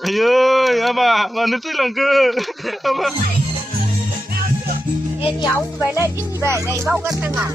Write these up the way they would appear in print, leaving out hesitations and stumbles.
Ayo, apa? Mana tu langka? Apa? Nhau về đây ít về đây bao cái thằng à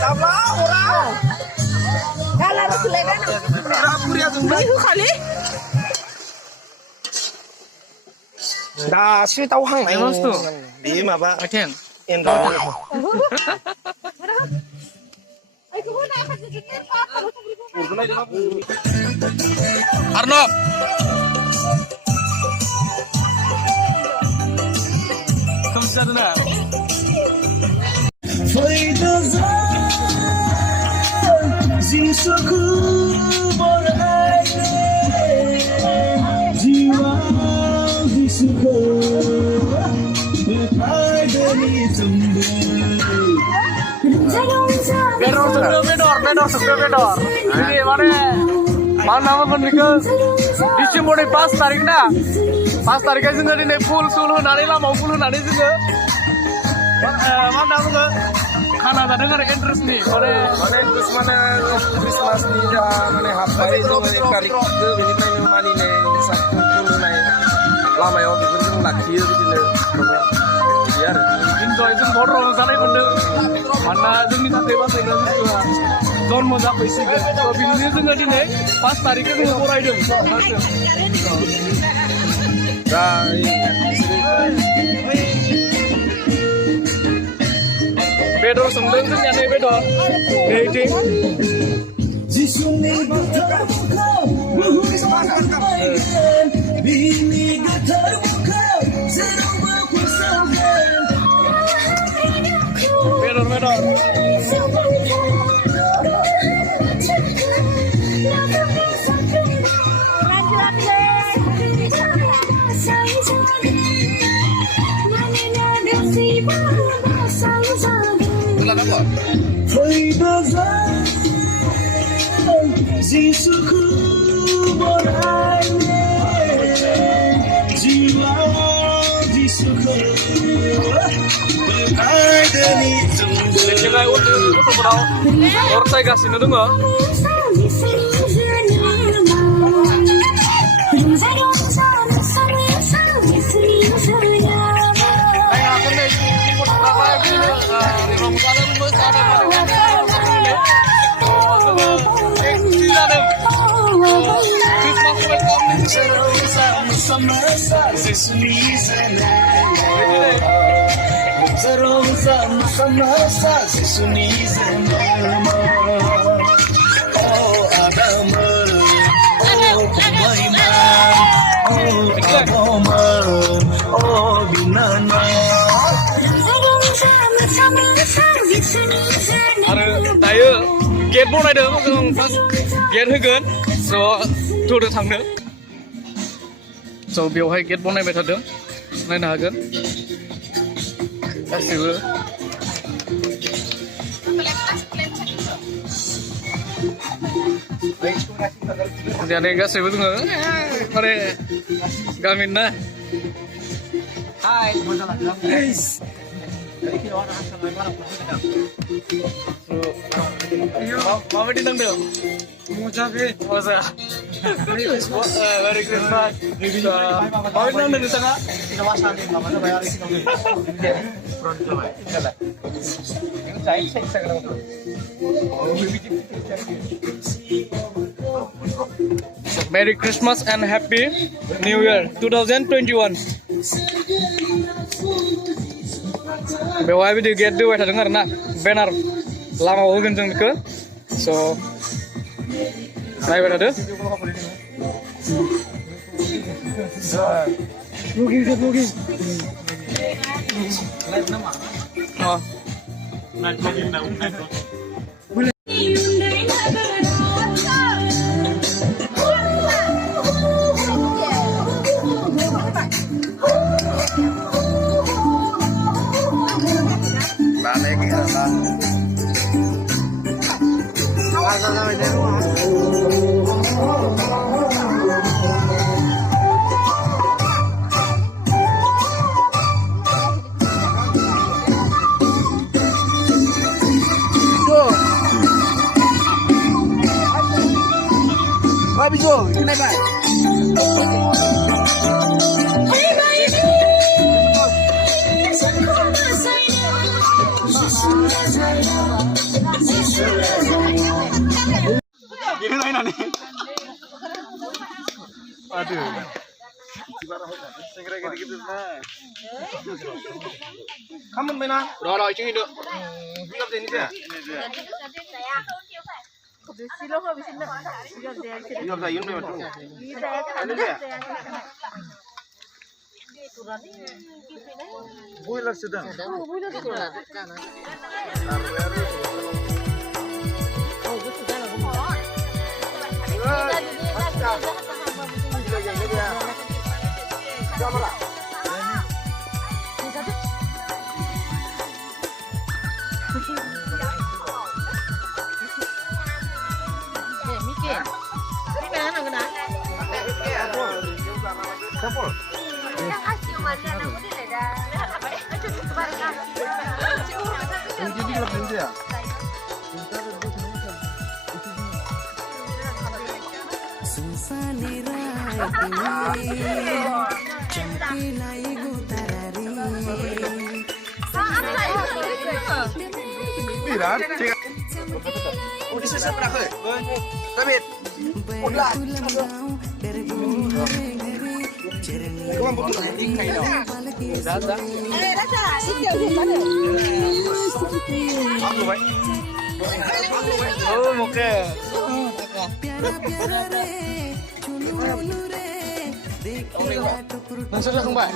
làm đó ora kalau aku lekan itu kali Dah, sih tahu hang. Memang tu. Di mana? Akhirnya. Indo. Arnob. Kamu sana. Bedor. Ini mana pun nikah. Disemua 5 tarik na. 5 tarik aja nih nih full nari lah mau full nari juga. Mana pun खाना जादों आरो interest nih Mana terus mana Christmas ni dah mana hafal itu mana tarik ke begitu mana ni satu puluh ni lama ya begitu tu lagi begitu biar enjoy itu motor misalnya bener mana जोंनि थाखाय बासायग्रा बुस्थुआ जन्म जाफैसिगोन थ' बिनिनो जोङो दिनै 5 तारिखै जोङो बरायदों dah बेदर संदों जोंनिया नै बेदर नैथिं बेदर Dengan untuk berau ortai gasino dong nggak? Aduh, tayo gate बनायदों जों फार्स्ट गेट होगोन स' थुदो थांनो स' बेवहाय गेट बनायबाय थादों नायनो हागोन गासिबो दिनै गासैबो दोङो माने गामिनि ना हाय माबायदि नांदों मोजा Merry Christmas माबायदि नांदों नोंथाङा Merry Christmas and Happy New Year 2021 बेवहाय बिदि गेट दोबाय थादों आरो ना बेनार लामायाव होगोन जों बेखौ स' नायबाय थादो बिगो खोनाबाय Ini naik. Aduh. Segera gitu nah. Kamu mana? Rồi chứ được. Ngập gì nữa? Silo ko bisin na. Ngập gì nữa mà? Anh đi à? Boiler sedang. Bisa seberapa ke? David. Udah. Oh, oke. Sudah kembali.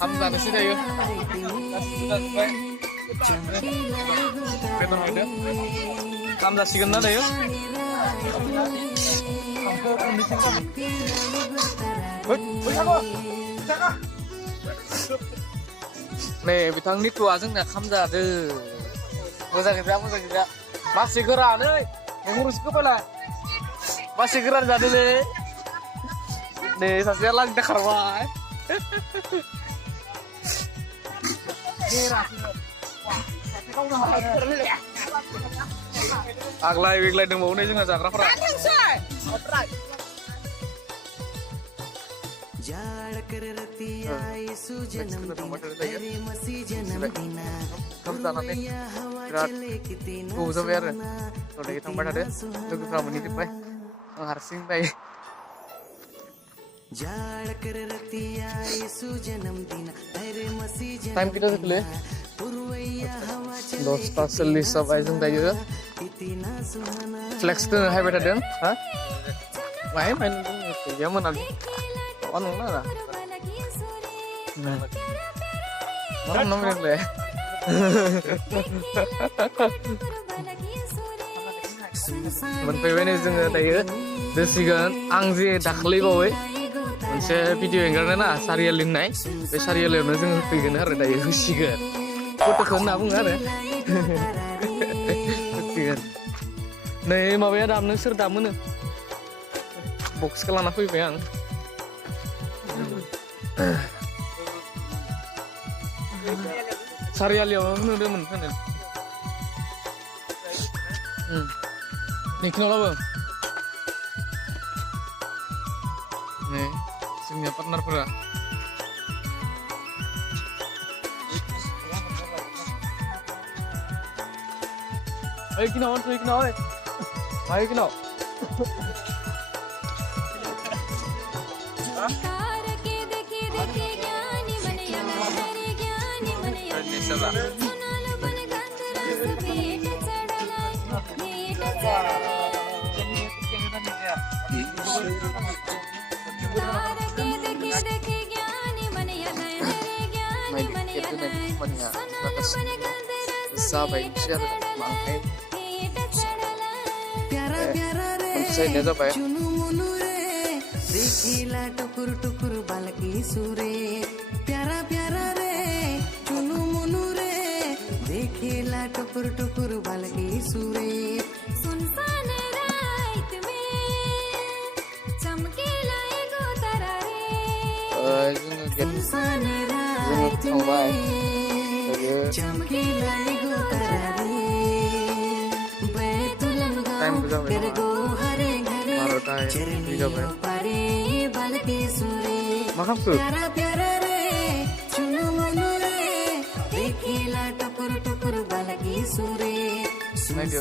Hamzah di sini yuk. Betul ada. Hamzah sih kena deh yuk. Nih, bitang ini tua aja Hamzah deh. Masa kita. Masih gerak deh. Mengurus kepala. Masih gerak jadi deh. Nih, saya lagi dah kerja. Aglai dengan mau nih juga jangan rapat. Time kita sekali. 10:40 sampai jam tadi. Flex tu hai beta deng, ha? Main ya mana? Anu mana? Mana nomor le? Menpewen itu nggak tahu. Desigan angzi dakhli bawa. Moनसे भिडिअ एंगारनो ना सारियाल लिंनाय बे सारियालावनो जों फैगोन आरो दायो होसिगोन गथ'खौ होनना बुङो आरो होसिगोन नै माबाया दामनो सोर दामोनो बक्सखौ लाना फैबाय आं सारियालियाव नुदोंमोन होनो निखिनावलाबो नै जोंनिया पार्टनारफोरा ओइ किनाव ओइ किनाव ओइ भाई किनाव Sampai share mangkai saya dia apa ya देखिला टुकुर टुकुर बालकी सुरे प्यारा प्यारा रे चुनु मुनु रे देखिला टुकुर टुकुर बालकी सुरे सुनसान रात में चमकेला एगो तारा रे सुनसान रात में टाइम को जाबाय 12:00 जाबाय मा खालामखो नायदो